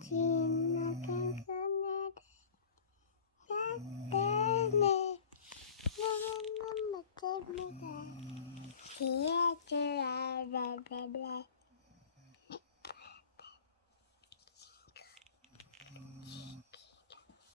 지나간 그날의 때문에 너무너무 재미가 뒤에 줄 알아래